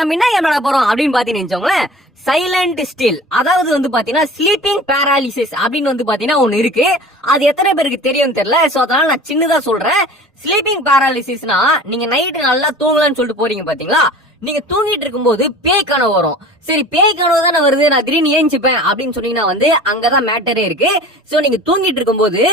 நம்ம என்ன பண்ண போறோம் அப்படின்னு பாத்தீங்கன்னா சைலண்ட் ஸ்டில், அதாவது வந்து பாத்தீங்கன்னா ஸ்லீப்பிங் பேராலிசிஸ் அப்படின்னு வந்து பாத்தீங்கன்னா ஒண்ணு இருக்கு. அது எத்தனை பேருக்கு தெரியும் தெரியல. சோ அதனால நான் சின்னதா சொல்றேன். ஸ்லீப்பிங் பேராலிசிஸ்னா நீங்க நைட்டு நல்லா தூங்கலன்னு சொல்லிட்டு போறீங்க பாத்தீங்களா, நீங்க தூங்கிட்டு இருக்கும்போது பேய் கனவு வரும். சரி பேய் கனவு தானே வருது, நான் திடீர்னு ஏஞ்சிப்பேன் அப்படின்னு சொன்னீங்கன்னா வந்து அங்கதான் மேட்டரே இருக்கு. சோ நீங்க தூங்கிட்டு இருக்கும்போது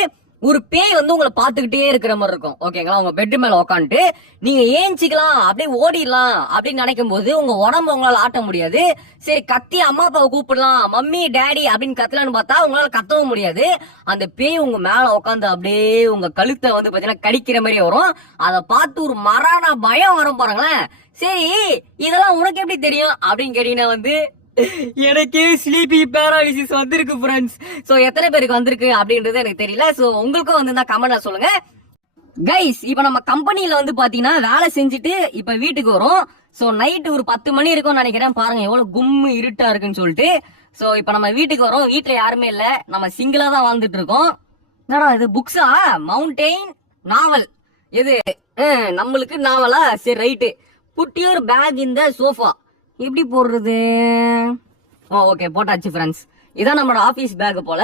ஒரு பேய் வந்து உங்களை பாத்துக்கிட்டே இருக்கிற மாதிரி இருக்கும். ஓகேங்களா, உங்க பெட் மேல உட்காந்துட்டு நீங்க ஏஞ்சிக்கலாம் அப்படியே ஓடிடலாம் அப்படின்னு நினைக்கும் போது உங்க உடம்பு உங்களால ஆட்ட முடியாது. சரி கத்தி அம்மா அப்பாவை கூப்பிடலாம், மம்மி டேடி அப்படின்னு கத்தலான்னு பார்த்தா உங்களால கத்தவும் முடியாது. அந்த பேய் உங்க மேல உட்காந்து அப்படியே உங்க கழுத்தை வந்து பாத்தீங்கன்னா கடிக்கிற மாதிரி வரும். அதை பார்த்து ஒரு மரண பயம் வரும் பாருங்களேன். சரி இதெல்லாம் உனக்கு எப்படி தெரியும் அப்படின்னு கேட்டீங்கன்னா வந்து எனக்கு ஸ்லீப்பி பேராலிசிஸ் வந்திருக்கு ஃப்ரெண்ட்ஸ். சோ எத்தனை பேருக்கு வந்திருக்கு அப்படின்றது எனக்கு தெரியல. சோ உங்களுக்கும் வந்து கமெண்ட்ல சொல்லுங்க கைஸ். இப்ப நம்ம கம்பெனில வந்து பாத்தீங்கன்னா வேலை செஞ்சுட்டு இப்ப வீட்டுக்கு வரும். சோ நைட்டு ஒரு 10 மணி இருக்கும்னு நினைக்கிறேன். பாருங்க எவ்வளவு கும்மு இருட்டா இருக்குன்னு சொல்லிட்டு. சோ இப்ப நம்ம வீட்டுக்கு வரோம். வீட்டுல யாருமே இல்ல, நம்ம சிங்கிளா தான் வாழ்ந்துட்டு இருக்கோம். என்னடா இது புக்ஸா, மவுண்டெயின் நாவல் எது நம்மளுக்கு நாவலா? சரி right. Put your back in the sofa எப்படி போடுறது? ஓகே போட்டாச்சு ஃப்ரெண்ட்ஸ். இதான் நம்மளோட ஆபீஸ் பேக் போல.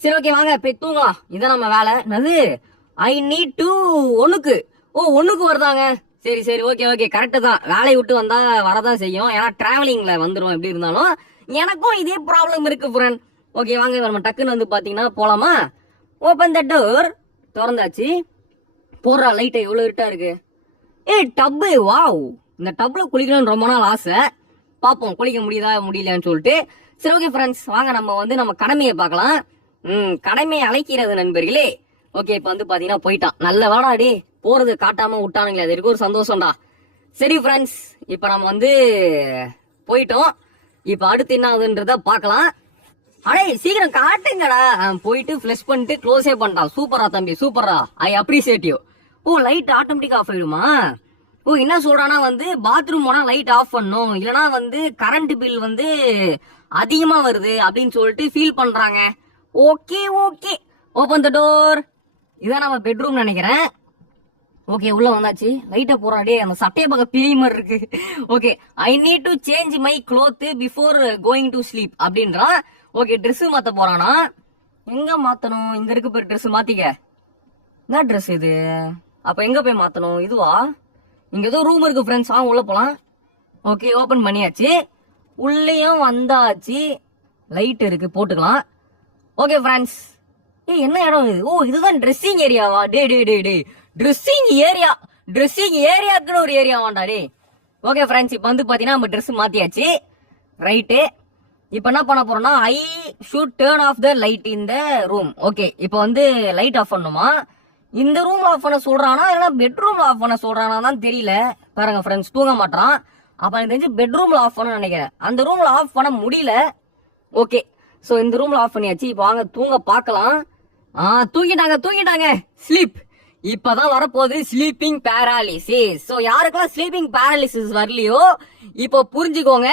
சரி ஓகே வாங்க போய் தூங்கலாம். இதான் நம்ம வேலை. என்னது ஐ நீட் டு ஒண்ணுக்கு. ஒண்ணுக்கு வருதாங்க. சரி சரி ஓகே ஓகே கரெக்டு தான். வேலையை விட்டு வந்தா வரதான் செய்யும். ஏன்னா டிராவலிங்ல வந்துடும் எப்படி இருந்தாலும். எனக்கும் இதே ப்ராப்ளம் இருக்கு ஃப்ரெண்ட். ஓகே வாங்க நம்ம டக்குன்னு வந்து பாத்தீங்கன்னா போலாமா? Open the door. திறந்தாச்சு. போடுறா லைட்டை எவ்வளவு இருட்டா இருக்கு. டப்பு வாவ். இந்த டப்ல குளிக்கணும்னு ரொம்ப நாள் ஆசை. பாப்போம் குளிக்க முடியுதா முடியலன்னு சொல்லிட்டு. சரி ஓகே ஃப்ரெண்ட்ஸ் வாங்க நம்ம வந்து நம்ம கடமையை பார்க்கலாம். கடமையை அழைக்கிறது நண்பர்களே. ஓகே இப்ப வந்து பாத்தீங்கன்னா போயிட்டான். நல்ல வாடாடி போறது காட்டாம விட்டானுங்களே, அது ஒரு சந்தோஷம்டா. சரி ஃப்ரெண்ட்ஸ் இப்ப நம்ம வந்து போயிட்டோம். இப்ப அடுத்து என்ன ஆகுதுன்றத பாக்கலாம். அடே சீக்கிரம் காட்டுங்கடா. போயிட்டு ஃபிளஷ் பண்ணிட்டு க்ளோஸே பண்ணிட்டான். சூப்பரா தம்பி சூப்பரா, ஐ appreciate you. Light automatic off ஆயிடுமா? என்ன சொல்றானா வந்து பாத்ரூம் போனா லைட் ஆஃப் பண்ணும், இல்லனா வந்து கரண்ட் பில் வந்து அதிகமா வருது அப்படின்னு சொல்லிட்டு ஃபீல் பண்றாங்க. Okay okay open the door. இதான் நம்ம பெட்ரூம் நினைக்கிறேன். ஓகே உள்ள வந்தாச்சு. லைட்டை போறாடே, அந்த சட்டையை பக்கம் பிரிய மாதிரி இருக்கு. Okay I need to change my cloth before going to sleep அப்படின்றான். ஓகே ட்ரெஸ் மாத்த போறானா? எங்க மாத்தணும்? இங்க இருக்கு பேர் ட்ரெஸ் மாத்திக்க. என்ன ட்ரெஸ் இது? அப்ப எங்க போய் மாத்தணும்? இதுவா? இங்க ஏதோ ரூம் இருக்கு ஃப்ரெண்ட்ஸ், வாங்க உள்ள போலாம். ஓகே ஓபன் பண்ணியாச்சு. உள்ளேயும் வந்தாச்சு. லைட் இருக்கு போட்டுக்கலாம். ஓகே ஃப்ரெண்ட்ஸ் என்ன இடம் இது? இதுதான் ட்ரெஸ்ஸிங் ஏரியாவா? டே டே டே டே ட்ரெஸ்ஸிங் ஏரியா, ட்ரெஸ்ஸிங் ஏரியாக்குன்னு ஒரு ஏரியா வாண்டா டே. ஓகே ஃப்ரெண்ட்ஸ் இப்போ வந்து பாத்தீங்கன்னா நம்ம ட்ரெஸ் மாத்தியாச்சு. ரைட்டு இப்போ என்ன பண்ண போறோம்னா I should turn off the light in the room. Okay இப்போ வந்து லைட் ஆஃப் பண்ணுமா? இந்த ரூம்ல ஆஃப் பண்ண சொல்றானா இல்லைன்னா பெட்ரூம்ல ஆஃப் பண்ண சொல்றானா தான் தெரியல. பாருங்க ஃப்ரெண்ட்ஸ் தூங்க மாட்டான். அப்ப எனக்கு தெரிஞ்சு பெட்ரூம்ல ஆஃப் பண்ண நினைக்கிறேன். அந்த ரூம்ல ஆஃப் பண்ண முடியல. ஓகே சோ இந்த ரூம்ல ஆஃப் பண்ணியாச்சு. இப்போ வாங்க தூங்க பார்க்கலாம். தூங்கிட்டாங்க தூங்கிட்டாங்க. ஸ்லீப். இப்பதான் வரப்போகுது ஸ்லீப்பிங் பேராலிசிஸ். சோ யாருக்கெல்லாம் ஸ்லீப்பிங் பேராலிசிஸ் வரலையோ இப்போ புரிஞ்சுக்கோங்க.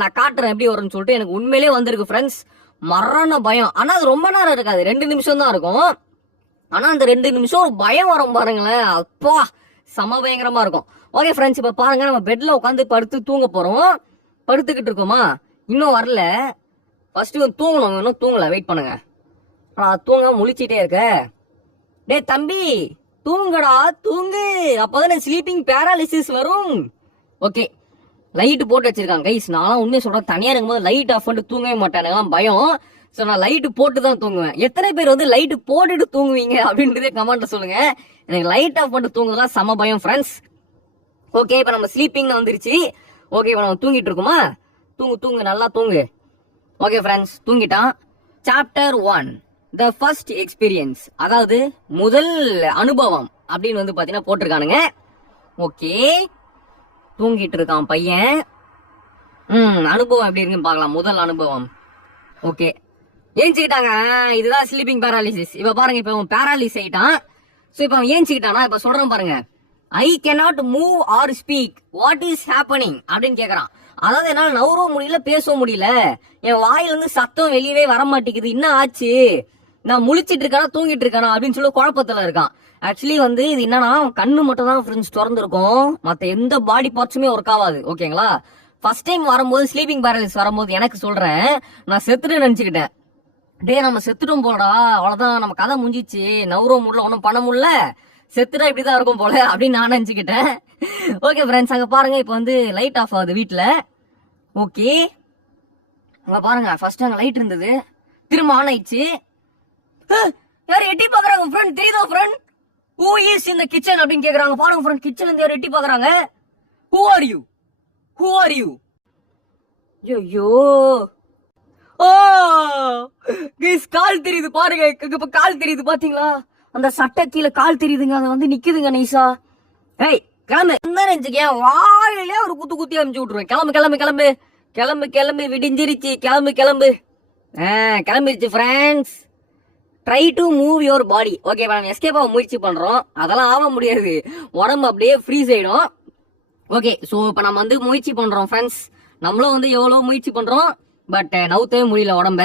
நான் காட்டுறேன் எப்படி வரும்னு சொல்லிட்டு. எனக்கு உண்மையிலேயே வந்திருக்கு ஃப்ரெண்ட்ஸ். மரண பயம். ஆனா அது ரொம்ப நேரம் இருக்காது, 2 நிமிஷம் தான் இருக்கும். ஆனா அந்த 2 நிமிஷம் ஒரு பயம் வரும் பாருங்களேன். அப்பா சம பயங்கரமா இருக்கும். ஓகே ஃப்ரெண்ட்ஸ் இப்ப பாருங்க நம்ம பெட்ல உட்காந்து படுத்து தூங்க போறோம். படுத்துக்கிட்டு இருக்கோமா? இன்னும் வரல. ஃபர்ஸ்ட் தூங்கணும். இன்னும் தூங்கல, வெயிட் பண்ணுங்க. தூங்க முழிச்சிட்டே இருக்க. டே தம்பி தூங்கடா தூங்கு, அப்பதானே ஸ்லீப்பிங் பேராலிசிஸ் வரும். ஓகே லைட் போட்டு வச்சிருக்காங்க கைஸ். நான் உண்மையை சொல்றேன், தனியா இருக்கும்போது லைட் ஆஃப் பண்ணிட்டு தூங்கவே மாட்டேன், பயம். சோ நான் லைட் போட்டு தான் தூங்குவேன். எத்தனை பேர் வந்து லைட் போட்டுட்டு தூங்குவீங்க அப்படின்றதே கமெண்ட்ல சொல்லுங்க. எனக்கு லைட் ஆஃப் பண்ணிட்டு தூங்குறதா செம பயம் ஃப்ரெண்ட்ஸ். ஓகே இப்ப நம்ம ஸ்லீப்பிங் வந்துருச்சு. ஓகே இப்ப நம்ம தூங்கிட்டு இருக்கோமா? தூங்கு தூங்கு நல்லா தூங்கு. ஓகே ஃப்ரெண்ட்ஸ் தூங்கிட்டான். சாப்டர் 1 த ஃபர்ஸ்ட் எக்ஸ்பீரியன்ஸ், அதாவது முதல் அனுபவம் அப்படின்னு வந்து பாத்தீங்கன்னா போட்டிருக்கானுங்க. ஓகே தூங்கிட்டு இருக்கான் பையன். அனுபவம் எப்படி இருக்குன்னு பாக்கலாம். முதல் அனுபவம். ஓகே ஏஞ்சிக்கிட்டாங்க. இதுதான் ஸ்லீப்பிங் பேராலிசிஸ். இப்ப பாருங்க இப்ப அவன் பேராலிஸ் ஆயிட்டான். சோ இப்ப அவன் ஏஞ்சிக்கிட்டானா? இப்ப சொல்றேன் பாருங்க. I cannot move R speak, what is happening அப்படின்னு கேக்குறான். அதாவது என்னால நவரவும் முடியல, பேசவும் முடியல, என் வாயிலிருந்து சத்தம் வெளியவே வர மாட்டேங்குது, என்ன ஆச்சு, நான் முழிச்சிட்டு இருக்கானா தூங்கிட்டு இருக்கானா அப்படின்னு சொல்லி குழப்பத்துல இருக்கான். ஆக்சுவலி வந்து இது என்னன்னா கண்ணு மட்டும் தான் ஃப்ரெண்ட்ஸ் திறந்துருக்கும், மத்த எந்த பாடி பார்ட்ஸுமே ஒர்க் ஆகாது. ஓகேங்களா? ஃபர்ஸ்ட் டைம் வரும்போது ஸ்லீப்பிங் பேரலிசிஸ் வரும்போது எனக்கு சொல்றேன், நான் செத்துட்டு நினைச்சுக்கிட்டேன். டே நம்ம செத்துட்டோம் போலடா, அவ்வளவுதான் நம்ம கதை முடிஞ்சிச்சு, நவரோ முடியல, ஒன்னும் பண்ண முடியல, செத்துட்டா இப்படிதான் இருக்கும் போல அப்படின்னு நான் நினைச்சுக்கிட்டேன். ஓகே ஃப்ரெண்ட்ஸ், அங்க பாருங்க இப்ப வந்து லைட் ஆஃப் ஆகுது வீட்டுல. ஓகே அங்க பாருங்க, ஃபர்ஸ்ட் அங்க லைட் இருந்தது, திரும்ப ஆன் ஆயிடுச்சு. யார் எட்டி பாக்குறாங்க ஃப்ரெண்ட், தெரியுதா friend? Who is in the kitchen அப்படின்னு கேக்குறாங்க. பாருங்க ஃப்ரெண்ட், கிச்சன்ல இருந்து யார் எட்டி பாக்குறாங்க. Who are you, who are you? ஐயோ, ஓ கைஸ் கால் தெரியுது பாருங்க, இப்ப கால் தெரியுது பாத்தீங்களா? அந்த சட்டை கீழே கால் தெரியுதுங்க, அது வந்து நிக்குதுங்க நைஸா. ஏய் கிளம்பு, நினைச்சுக்கேன் வாயிலே ஒரு குத்து குத்தி அனுப்பிச்சு விட்டுருவேன். கிளம்பு கிளம்பு கிளம்பு கிளம்பு கிளம்பு, விடிஞ்சிருச்சு, கிளம்பு கிளம்பு. கிளம்பிருச்சு friends. Try to move your body. Okay, நம்ம எஸ்கேப் ஆக முயற்சி பண்றோம், அதெல்லாம் ஆக முடியாது, உடம்பு அப்படியே ஃப்ரீஸ் ஆயிடும். ஓகே, ஸோ இப்போ நம்ம வந்து முயற்சி பண்றோம் ஃப்ரெண்ட்ஸ், நம்மளும் வந்து எவ்வளோ முயற்சி பண்றோம், பட் நவுத்தவே முடியல உடம்ப.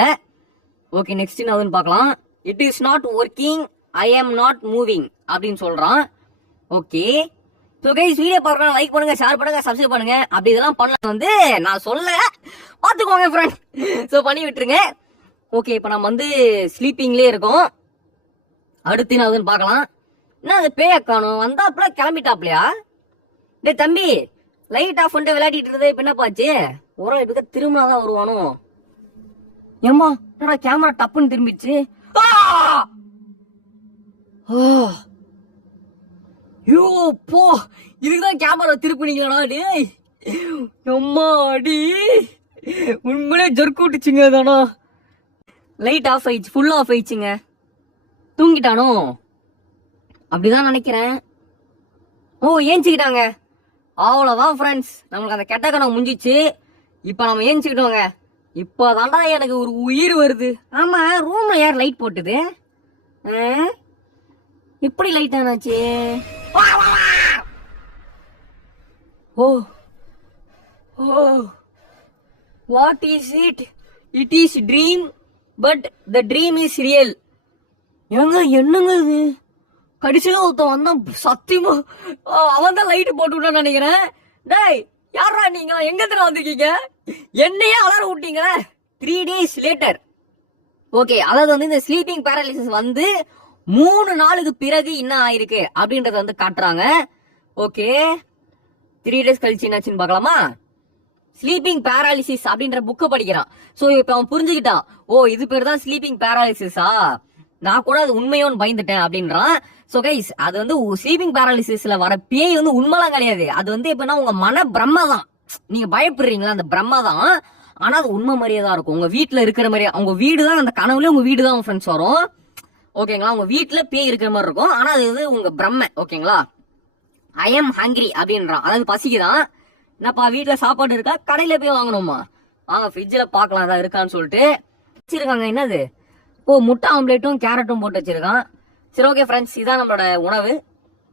ஓகே, நெக்ஸ்ட் என்னதுன்னு பார்க்கலாம். It is not working, I am not moving அப்படின்னு சொல்றான். ஓகே, ஸோ கைஸ் வீடியோ பார்க்கலாம், லைக் பண்ணுங்க, ஷேர் பண்ணுங்க, சப்ஸ்கிரைப் பண்ணுங்க. அப்படி இதெல்லாம் பண்ண வந்து நான் சொல்ல பார்த்துக்கோங்க ஃப்ரெண்ட், ஸோ பண்ணி விட்டுருங்க. ஓகே, இப்போ நம்ம வந்து ஸ்லீப்பிங்லேயே இருக்கோம். அடுத்து என்னதுன்னு பார்க்கலாம். என்ன அது பேய காணும், வந்தாப்புல கிளம்பிட்டாப்லையா? டே தம்பி, லைட் ஆஃப் பண்ணிட்டு விளையாடிட்டு இருந்தே இப்ப என்ன பாச்சு? ஒரு இப்ப திரும்பினாதான் வருவானோ? ஏம்மா என்னடா கேமரா டப்புன்னு திரும்பிடுச்சு. ஐயோ போ, இதுக்குதான் கேமரா திருப்பினீங்களா? டேய் அம்மா அடி, உண்மையிலே ஜர்க்கு விட்டுச்சுங்க. தானா லைட் ஆஃப் ஆயிடுச்சு, ஃபுல்லா ஆஃப் ஆயிடுச்சுங்க. தூங்கிட்டானோ அப்படிதான் நினைக்கிறேன். ஓ ஏஞ்சிக்கிட்டாங்க, அவ்வளவுதான் ஃப்ரெண்ட்ஸ், நம்மளுக்கு அந்த கெட்ட கணக்கு முடிஞ்சிச்சு. இப்ப நம்ம ஏஞ்சிக்கிட்டோங்க. இப்பதான்டா எனக்கு ஒரு உயிர் வருது. ஆமா, ரூம்ல யார் லைட் போட்டுது? இப்படி லைட் ஆனாச்சு. Oh oh, what is it? It is dream, but the dream is real. ஏங்க என்னங்க இது? கடைசியில ஒருத்தன் வந்தான், சத்தியமா அவன் தான் லைட் போட்டு விட்டான்னு நினைக்கிறேன். டேய் யாரா நீங்க, எங்க தின வந்திருக்கீங்க? என்னையே அலாரம் விட்டீங்க 3 days லேட்டர். ஓகே, அதாவது வந்து இந்த ஸ்லீப்பிங் பேரலிசிஸ் வந்து 3 நாளுக்கு பிறகு என்ன ஆயிருக்கு அப்படின்றத வந்து காட்டுறாங்க. ஓகே, 3 days கழிச்சு என்னாச்சுன்னு பார்க்கலாமா? ஸ்லீப்பிங் பேராலிசிஸ் அப்படின்ற புக்கை படிக்கிறான். சோ இப்ப அவன் புரிஞ்சுக்கிட்டான், ஓ இது பேர் தான் ஸ்லீப்பிங் பேராலிசிஸா, நான் கூட அது உண்மையோன்னு பயந்துட்டேன் அப்படின்றான். சோ கைஸ், அது வந்து ஸ்லீப்பிங் பேராலிசிஸ்ல வர பேய் வந்து உண்மைலாம் கிடையாது, அது வந்து எப்படின்னா உங்க மன பிரம்மை தான். நீங்க பயப்படுறீங்களா, அந்த பிரம்மை தான், ஆனா அது உண்மை மாதிரியே தான் இருக்கும். உங்க வீட்டுல இருக்கிற மாதிரியே, உங்க வீடு தான், அந்த கனவுல உங்க வீடு தான் ஃப்ரெண்ட்ஸ் வரும். ஓகேங்களா? உங்க வீட்டுல பேய் இருக்கிற மாதிரி இருக்கும், ஆனா அது வந்து உங்க பிரம்மை. ஓகேங்களா? ஐ எம் ஹங்கிரி அப்படின்றான், அதாவது பசிக்குதான். என்னப்பா வீட்டுல சாப்பாடு இருக்கா, கடையில போய் வாங்கணுமா? வாங்க ஃப்ரிட்ஜ்ல பாக்கலாம் ஏதாவது இருக்கான்னு சொல்லிட்டு வச்சிருக்காங்க. என்னது? ஓ முட்டை ஆம்லேட்டும் கேரட்டும் போட்டு வச்சிருக்கான். சரி ஓகே ஃப்ரெண்ட்ஸ், இதான் நம்மளோட உணவு.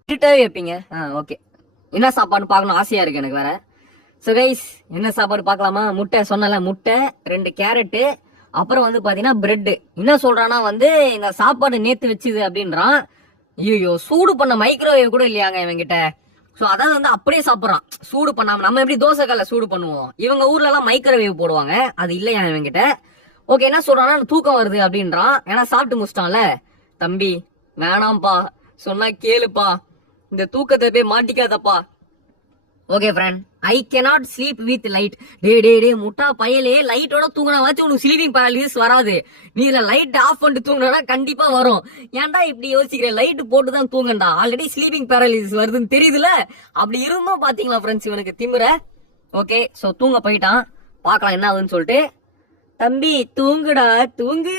விட்டுட்டே வைப்பீங்க. ஓகே, என்ன சாப்பாடு பார்க்கணும் ஆசையா இருக்கு எனக்கு வேற. ஸோ கைஸ், என்ன சாப்பாடு பார்க்கலாமா? முட்டை சொன்னல, முட்டை 2 கேரட்டு, அப்புறம் வந்து பாத்தீங்கன்னா பிரெட். என்ன சொல்றான்னா வந்து இந்த சாப்பாடு நேத்து வச்சுது அப்படின்றான். ஐயோ, சூடு பண்ண மைக்ரோவேவ் கூட இல்லையாங்க இவங்கிட்ட. சோ அதாவது வந்து அப்படியே சாப்பிடறான், சூடு பண்ணாம. நம்ம எப்படி தோசை கல்ல சூடு பண்ணுவோம், இவங்க ஊர்ல எல்லாம் மைக்ரோவேவ் போடுவாங்க, அது இல்லையா இவங்கிட்ட. ஓகே, என்ன சொல்றான்னா தூக்கம் வருது அப்படின்றான், ஏன்னா சாப்பிட்டு முடிச்சிட்டான்ல. தம்பி வேணாம்ப்பா, சொன்னா கேளுப்பா, இந்த தூக்கத்தை போய் மாட்டிக்காதப்பா. Okay friend, I cannot sleep with light. டே முட்டா பயலே, லைட்டோட தூங்கினா வச்சு உனக்கு ஸ்லீப்பிங் பேரலிசிஸ் வராது. நீ இதுல லைட் ஆஃப் பண்ணிட்டு தூங்கினா கண்டிப்பா வரும். ஏன்டா இப்படி யோசிக்கிற? லைட் போட்டு தான் தூங்கண்டா, ஆல்ரெடி ஸ்லீப்பிங் பேரலிசிஸ் வருதுன்னு தெரியுதுல. அப்படி இருந்தும் பாத்தீங்களா ஃப்ரெண்ட்ஸ் இவனுக்கு திமிர. ஓகே, சோ தூங்க போயிட்டான், பாக்கலாம் என்ன ஆகுதுன்னு சொல்லிட்டு. தம்பி தூங்குடா தூங்கு.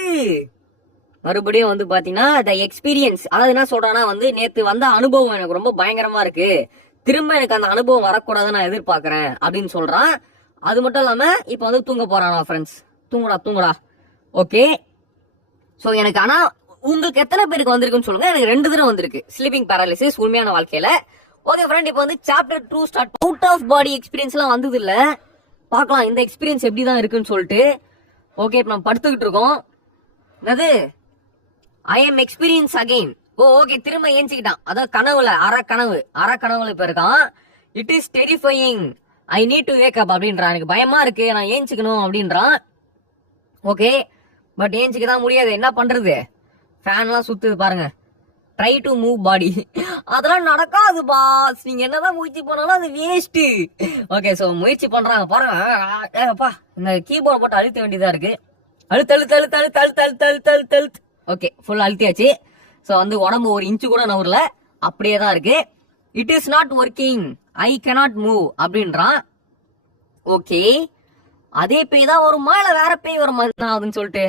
மறுபடியும் வந்து பாத்தீங்கன்னா த எக்ஸ்பீரியன்ஸ், அதாவது என்ன சொல்றான்னா வந்து நேத்து வந்த அனுபவம் எனக்கு ரொம்ப பயங்கரமா இருக்கு, திரும்ப எனக்கு அந்த அனுபவம் வரக்கூடாதுன்னு நான் எதிர்பார்க்கறேன் அப்படின்னு சொல்றான். அது மட்டும் இல்லாம இப்ப வந்து தூங்க போறானா ஃப்ரெண்ட்ஸ். தூங்குடா தூங்குடா. ஓகே, சோ எனக்கு ஆனா உங்களுக்கு எத்தனை பேருக்கு வந்திருக்குன்னு சொல்லுங்க. எனக்கு 2 தடவை வந்திருக்கு ஸ்லீப்பிங் பேரலிசிஸ் உண்மையான வாழ்க்கையில. ஓகே ஃப்ரெண்ட், இப்போ வந்து chapter 2 start. Out of body experience எல்லாம் வந்தது இல்ல, பாக்கலாம் இந்த எக்ஸ்பீரியன்ஸ் எப்படிதான் இருக்குன்னு சொல்லிட்டு. ஓகே, இப்ப நம்ம படுத்துக்கிட்டு இருக்கோம். என்னது I am experience again. Oh okay, திரும்ப ஏஞ்சிக்கிட்டான். அதான் கனவுல அறக்கனவுல இப்ப இருக்கான். It is terrifying, I need to wake up அப்படின்றான். எனக்கு பயமா இருக்கு, நான் ஏஞ்சிக்கணும் அப்படின்றான். ஓகே, பட் ஏஞ்சிக்க தான் முடியாது, என்ன பண்றது? ஃபேன்லாம் சுத்துது பாருங்க. ட்ரை டு மூவ் பாடி, அதெல்லாம் நடக்காது பாஸ். நீங்க என்னதான் முயற்சி பண்ணாலும் அது வேஸ்ட். ஓகே, சோ முயற்சி பண்றாங்க பாருங்க. இந்த கீபோர்ட் போட்டு அழுத்த வேண்டியதா இருக்கு. அழுத்து. Okay, full அழுத்தியாச்சு. ஸோ வந்து உடம்பு ஒரு இன்ச்சு கூட நவரல, அப்படியே தான் இருக்கு. It is not working, I cannot move அப்படின்றான். ஓகே, அதே பேய் தான் வருமா இல்ல வேற பேய் வருமா அப்படின்னு சொல்லிட்டு,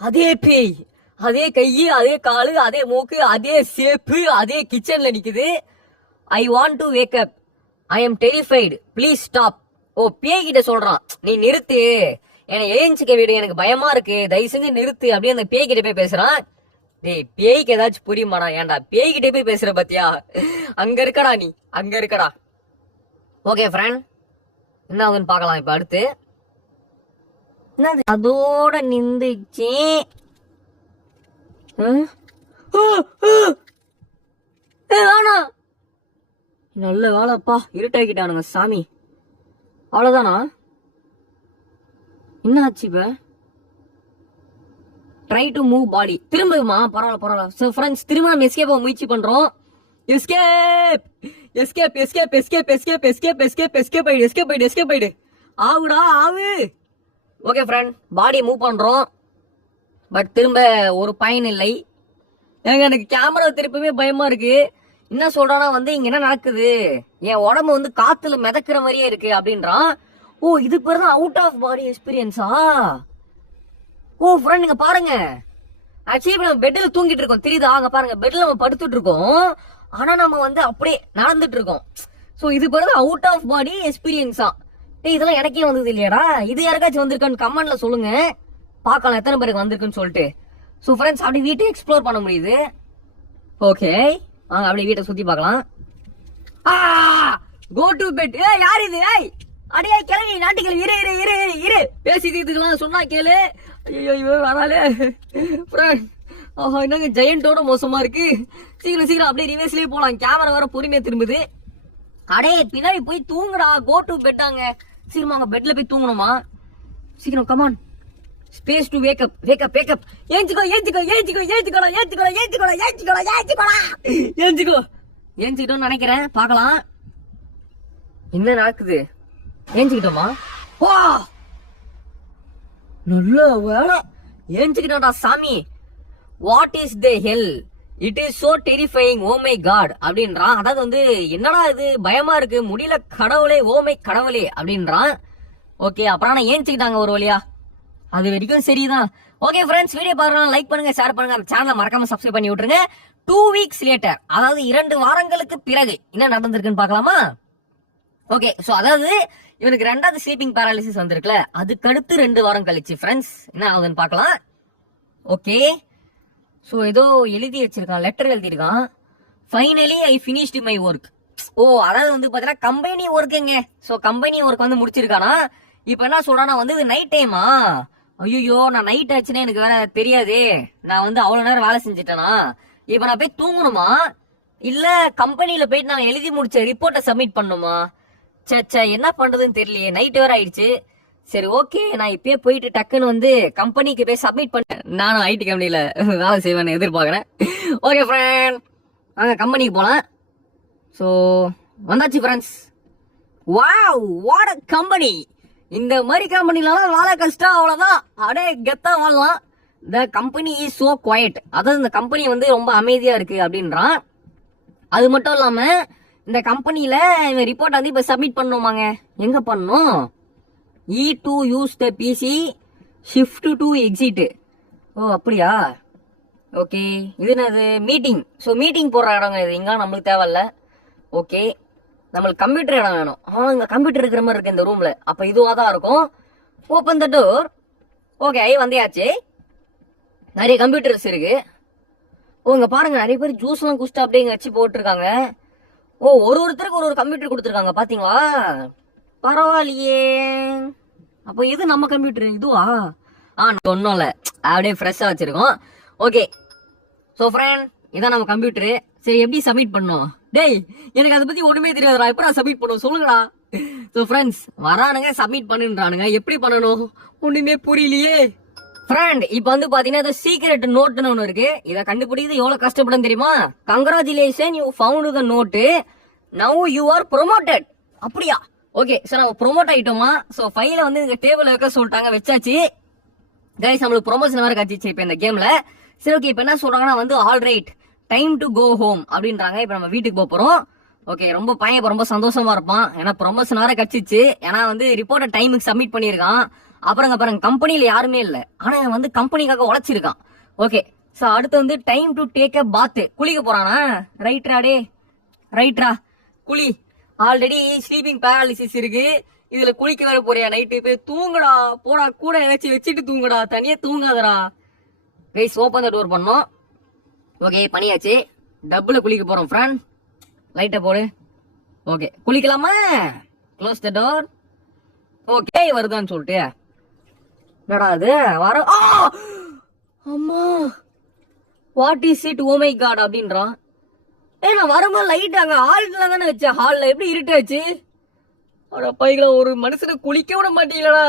அதே பேய், அதே கையு, அதே காலு, அதே மூக்கு, அதே சேப்பு, அதே கிச்சன்ல நிக்குது. I want to wake up, I am terrified, please stop. ஓ, பேய் கிட்ட சொல்றான், நீ நிறுத்து, என்னை ஏஞ்சிக்க வீடு, எனக்கு பயமா இருக்கு, தயவு செஞ்சு நிறுத்து அப்படியே அந்த பேய் கிட்ட போய் பேசுறான். டேய், பேய்க்கு ஏதாச்சும் புரியுமாடா? ஏன்டா பேய் கிட்ட போய் பேசுற பத்தியா? அங்க இருக்கடா நீ, அங்க இருக்கடா. ஓகே ஃப்ரெண்ட், என்ன ஆகுதுன்னு பாக்கலாம். இப்ப அடுத்து அதோட நிந்துச்சு. நல்ல வேலைப்பா, இருட்டாக்கிட்டானுங்க சாமி. அவ்வளவுதானா? என்ன ஆச்சு இப்ப? ட்ரை டு மூவ் பாடி, திரும்புமா? பரவாயில்ல. சோ ஃப்ரெண்ட்ஸ், திரும்ப நம்ம எஸ்கேப் ஆக முயற்சி பண்றோம். எஸ்கேப் ஆவுடா ஆவு. ஓகே ஃப்ரெண்ட், பாடி மூவ் பண்றோம், பட் திரும்ப ஒரு பயன் இல்லை. எனக்கு கேமரா திருப்பவே பயமா இருக்கு. என்ன சொல்றானா வந்து, இங்க என்ன நடக்குது, என் உடம்பு வந்து காத்துல மிதக்கிற மாதிரியே இருக்கு அப்படின்றான். ஓ, இது பேர் தான் அவுட் ஆஃப் பாடி எக்ஸ்பீரியன்ஸா? ஓ ஃப்ரெண்ட், நீங்க பாருங்க, ஆக்சுவலி நம்ம பெட்ல தூங்கிட்டு இருக்கோம், தெரியுதா? அங்க பாருங்க, பெட்ல நம்ம படுத்துட்டு இருக்கோம், ஆனா நம்ம வந்து அப்படியே நடந்துட்டு இருக்கோம். சோ இது பேர் தான் அவுட் ஆஃப் பாடி எக்ஸ்பீரியன்ஸா. இதெல்லாம் எனக்கே வந்தது இல்லையாடா? இது யாருக்காச்சும் வந்திருக்கான்னு கமெண்ட்ல சொல்லுங்க, பார்க்கலாம் எத்தனை பேருக்கு வந்திருக்குன்னு சொல்லிட்டு. ஸோ ஃப்ரெண்ட்ஸ், அப்படி வீட்டை எக்ஸ்ப்ளோர் பண்ண முடியுது. ஓகே, வாங்க அப்படியே வீட்டை சுத்தி பார்க்கலாம். Go to bed. யார் இது? அடியே கிளவி, நாட்டு கிளவி, இரு பேசி தீர்த்துக்கலாம், சொன்னா கேளு. ஐயோ வராலே ஃப்ரெண்ட். என்னங்க ஜெயண்டோட மோசமா இருக்கு. சீக்கிரம் அப்படியே ரிவர்ஸ்லயே போலாம், கேமரா வர பொறுமையா திரும்புது. அடே பின்னாடி போய் தூங்குடா, கோ டு பெட்டாங்க. சீக்கிரமா அங்க பெட்ல போய் தூங்கணுமா? சீக்கிரம் come on, space to wake up. ஏஞ்சிக்கிட்டோம் நினைக்கிறேன், பார்க்கலாம் என்ன நடக்குது. ஏஞ்சிக்கிட்டோமா? வா, நல்ல வேலை ஏஞ்சிக்கிட்டோம்டா சாமி. What is the hell, it is so terrifying, oh my God அப்படின்றான். அதாவது வந்து என்னடா இது, பயமா இருக்கு, முடியல கடவுளே, ஓ மை கடவுளே அப்படின்றான். ஓகே, அப்புறம் நான் ஏஞ்சிக்கிட்டாங்க ஒரு வழியா, அது வரைக்கும் சரிதான். ஓகே ஃப்ரெண்ட்ஸ், வீடியோ பாருங்க, லைக் பண்ணுங்க, ஷேர் பண்ணுங்க, சேனலை மறக்காம சப்ஸ்கிரைப் பண்ணி விட்டுருங்க. 2 weeks லேட்டர், அதாவது 2 வாரங்களுக்கு பிறகு என்ன நடந்திருக்குன்னு பார்க்கலாமா? ஓகே, சோ அதாவது இவனுக்கு 2வது ஸ்லீப்பிங் பேராலிசிஸ் வந்திருக்குல, அதுக்கடுத்து 2 வாரம் கழிச்சு ஃப்ரெண்ட்ஸ் என்ன ஆகுதுன்னு பார்க்கலாம். ஓகே, சோ ஏதோ எழுதி வச்சிருக்கான், லெட்டர் எழுதிருக்கான். Finally I finished my work. ஓ, அதாவது வந்து பாத்தீங்கன்னா கம்பெனி ஒர்க்குங்க. சோ கம்பெனி ஒர்க் வந்து முடிச்சிருக்கானா. இப்ப என்ன சொல்றானா வந்து, இது நைட் டைமா? ஐயோ, நான் நைட் ஆச்சுன்னா எனக்கு வேற தெரியாதே, நான் வந்து அவ்வளவு நேரம் வேலை செஞ்சுட்டேனா, இப்ப நான் போய் தூங்கணுமா இல்ல கம்பெனில போயிட்டு நான் எழுதி முடிச்ச ரிப்போர்ட்டை சப்மிட் பண்ணுமா? சே, என்ன பண்றதுன்னு தெரியலையே, நைட் வேற ஆயிடுச்சு. சரி ஓகே, நான் இப்பயே போயிட்டு டக்குன்னு வந்து கம்பெனிக்கு போய் சப்மிட் பண்ணேன். நானும் ஐடி கம்பெனில வேலை செய்வேன்னு எதிர்பார்க்கிறேன். ஓகே ஃப்ரெண்ட், வாங்க கம்பெனிக்கு போலாம். ஸோ வந்தாச்சு friends. Wow, what a company. இந்த மாதிரி கம்பெனிலாம் வேலை கஷ்டம், அவ்வளவுதான். அடே கெத்தா வாழலாம். The company is so quiet, அதாவது இந்த கம்பெனி வந்து ரொம்ப அமைதியா இருக்கு அப்படின்றான். அது மட்டும் இல்லாம இந்த கம்பெனில இவன் ரிப்போர்ட் வந்து இப்ப சப்மிட் பண்ணுமாங்க. எங்க பண்ணணும்? E2 use the PC, shift to exit. ஓ அப்படியா? ஓகே, இது என்னது? மீட்டிங். ஸோ மீட்டிங் போடுற இடங்க இது, இங்க நம்மளுக்கு தேவையில்ல. ஓகே, நம்மளுக்கு கம்ப்யூட்டர் இடம் வேணும். இங்க கம்ப்யூட்டர் இருக்கிற மாதிரி இருக்கு இந்த ரூம்ல, அப்ப இதுவா தான் இருக்கும். Open the door. ஓகே, வந்தாச்சு. நிறைய கம்ப்யூட்டர்ஸ் இருக்கு. ஓ, இங்க பாருங்க, நிறைய பேர் ஜூஸ் எல்லாம் குடிச்சிட்டு அப்படியே இங்க வச்சு போட்டுருக்காங்க. ஓ, ஒருத்தருக்கு ஒரு கம்ப்யூட்டர் கொடுத்துருக்காங்க, பாத்தீங்களா? பரவாயில்லையே. அப்போ இது நம்ம கம்ப்யூட்டர் இதுவா? ஒன்றும் இல்லை, அப்படியே ஃப்ரெஷ்ஷாக வச்சிருக்கோம். ஓகே ஸோ ஃப்ரெண்ட், இதான் நம்ம கம்ப்யூட்டரு. சரி, எப்படி சப்மிட் பண்ணோம்? டேய், எனக்கு அதை பத்தி ஒண்ணுமே தெரியாதுடா, எப்படா சப்மிட் பண்ணுவோம் சொல்லுங்கடா. ஸோ ஃப்ரெண்ட்ஸ், வரானுங்க சப்மிட் பண்ணுன்றானுங்க, எப்படி பண்ணணும் ஒண்ணுமே புரியலையே. ஃப்ரெண்ட், இப்போ வந்து பாத்தீங்கன்னா சீக்ரெட் நோட்னு ஒன்று இருக்கு. இதை கண்டுபிடிக்கிறது எவ்வளவு கஷ்டப்படும் தெரியுமா? Congratulation, you found the note, now you are promoted. அப்படியா? ஓகே, சார் நம்ம ப்ரொமோட் ஆயிட்டோமா? ஸோ ஃபைலை வந்து இந்த டேபிள் வைக்க சொல்லிட்டாங்க, வச்சாச்சு கைஸ். நம்மளுக்கு ப்ரொமோஷன் வேற கட்சிச்சு இப்போ இந்த கேம்ல. சரி, ஓகே, இப்போ என்ன சொல்றாங்கன்னா வந்து all right, time to go home அப்படின்றாங்க. இப்போ நம்ம வீட்டுக்கு போறோம். ஓகே, ரொம்ப பையன் இப்போ ரொம்ப சந்தோஷமா இருப்பான், ஏன்னா ப்ரொமோஷன் வேற கட்சிச்சு. ஏன்னா வந்து ரிப்போர்ட்டை டைமுக்கு சப்மிட் பண்ணியிருக்கான். அப்புறம் பாருங்க, கம்பெனில யாருமே இல்லை, ஆனா இவன் வந்து கம்பெனிக்காக உழைச்சிருக்கான். ஓகே, ஸோ அடுத்து வந்து டைம் டு டேக் அ பாத், குளிக்க போறானா? ரைட்ரா டே, ரைட்ரா குளி. ஆல்ரெடி ஸ்லீப்பிங் பேராலிசிஸ் இருக்கு, இதுல குளிக்க வேற போறியா? நைட்டு போய் தூங்குடா, போடா, கூட ஏதாச்சும் வச்சுட்டு தூங்குடா, தனியா தூங்காதடா. கைஸ், ஓப்பன் த டோர் பண்ணோம். ஓகே, பண்ணியாச்சு. டப்புல குளிக்க போறோம் ஃப்ரெண்ட். லைட்டை போடு. ஓகே, குளிக்கலாமா? Close the door. ஓகே, வருதான்னு சொல்லிட்டு என்னடா அது வர. அம்மா, what is it, oh my God அப்படின்றான். நான் வரும்போது லைட் அங்க ஹால்ல தானே வச்சேன், ஹால்ல எப்படி இருட்டாச்சு? பைகளை ஒரு மனுஷனை குளிக்க விட மாட்டீங்களா?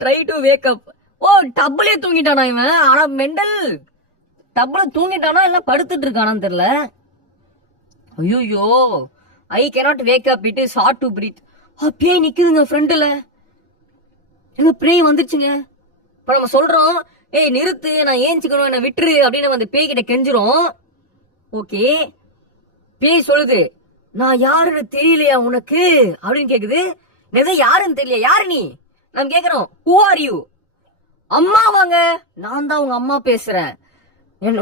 Try to wake up. ஓ, டப்புலே தூங்கிட்டானா இவன்? ஆனா மெண்டல், டப்புல தூங்கிட்டானா இல்ல படுத்துட்டு இருக்கானான்னு தெரியல. ஐயோ, I cannot wake up, it is hard to breathe. அப்படியே நிக்குதுங்க ஃப்ரண்ட்ல. எங்க பேய் வந்துருச்சுங்க. இப்ப நம்ம சொல்றோம், ஏய் நிறுத்து, நான் ஏஞ்சிக்கணும், என்ன விட்டுரு அப்படின்னு அந்த பேய் கிட்ட கெஞ்சிரும். ஓகே, பேய் சொல்லுது, நான் யாருன்னு தெரியலையா உனக்கு அப்படின்னு கேக்குது. எதை யாருன்னு தெரியல, யாரு நீ? நம்ம கேக்குறோம், ஹூ ஆர் யூ? அம்மா வாங்க, நான் தான் உங்க அம்மா பேசுறேன்.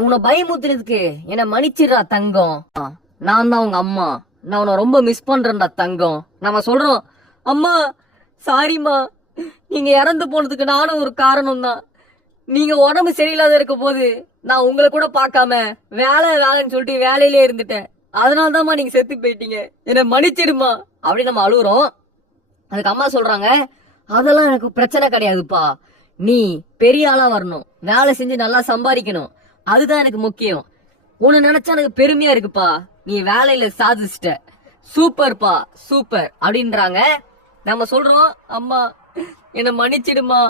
உன்னை பயமுத்துறதுக்கு என்ன மன்னிச்சிடுறா தங்கம், நான் தான் உங்க அம்மா, நான் உன்னை ரொம்ப மிஸ் பண்றேன்டா தங்கம். நம்ம சொல்றோம், அம்மா சாரிம்மா, நீங்க இறந்து போனதுக்கு நானும் ஒரு காரணம் தான். நீங்க உடம்பு சரியில்லாத இருக்க போது நான் உங்களை கூட பார்க்காம வேலைன்னு சொல்லிட்டு வேலையிலே இருந்துட்டேன், அதனாலதான்மா நீங்க செத்து போயிட்டீங்க, என்ன மன்னிச்சிடுமா அப்படின்னு நம்ம அழுகுறோம். அதுக்கு அம்மா சொல்றாங்க, அதெல்லாம் எனக்கு பிரச்சனை கிடையாதுப்பா, நீ பெரிய ஆளா வரணும், வேலை செஞ்சு நல்லா சம்பாதிக்கணும், அதுதான் எனக்கு முக்கியம். உன்னை நினைச்சா எனக்கு பெருமையா இருக்குப்பா, நீ வேலையில சாதிச்சிட்ட, சூப்பர்ப்பா சூப்பர் அப்படின்றாங்க. நம்ம சொல்றோம், அம்மா என்ன மன்னிச்சிடுமா,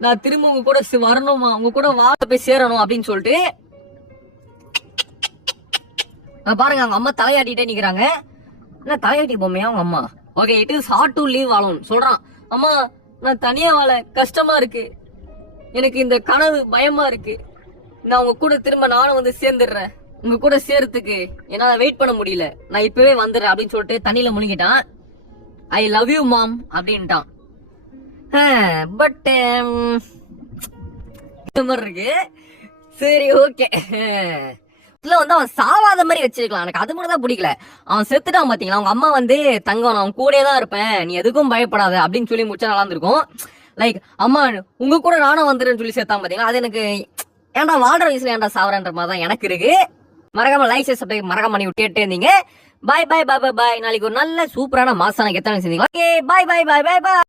நான் திரும்ப உங்க கூட வரணுமா, உங்க கூட வாழ போய் சேரணும் அப்படின்னு சொல்லிட்டு பாருங்க, அவங்க அம்மா தலையாட்டிட்டே நிக்கிறாங்க. என்ன தலையாட்டி பொம்மையா அவங்க அம்மா? Okay, it is hard to leave alone சொல்றான். அம்மா, நான் தனியா வாழ கஷ்டமா இருக்கு, எனக்கு இந்த கனவு பயமா இருக்கு, நான் உங்க கூட திரும்ப நானும் வந்து சேர்ந்துடுறேன், உங்க கூட சேர்றதுக்கு என்னால வெயிட் பண்ண முடியல, நான் இப்பவே வந்துடுறேன் அப்படின்னு சொல்லிட்டு தண்ணியில முழுங்கிட்டான். ஐ லவ் யூ மாம் அப்படின்ட்டான். பட் இந்த மாதிரி இருக்கு. சரி, ஓகே, இதுல வந்து அவன் சாவாத மாதிரி வச்சிருக்கலாம், எனக்கு அது மட்டும் தான் பிடிக்கல. அவன் செத்துட்டான் பாத்தீங்களா, அவங்க அம்மா வந்து தங்கம் நான் உன் கூடயே தான் இருப்பேன், நீ எதுக்கும் பயப்படாத அப்படின்னு சொல்லி முடிச்சா நல்லா இருந்திருக்கும். லைக் அம்மா உங்க கூட நானும் வந்துடுன்னு சொல்லி சேர்த்தான் பாத்தீங்களா, அது எனக்கு ஏன்டா வாழ்ற வயசுல ஏன்டா சாவரன்ற மாதிரி தான் எனக்கு இருக்கு. மறக்காம லைக் சப்ஸ்கிரைப் மறக்காம பண்ணி விட்டுட்டே இருந்தீங்க. பாய் பாய் பாய் பாய் பாய். நாளைக்கு ஒரு நல்ல சூப்பரான மாசான எத்தனை செஞ்சீங்க. ஓகே, பாய் பாய் பாய் பாய் பாய்.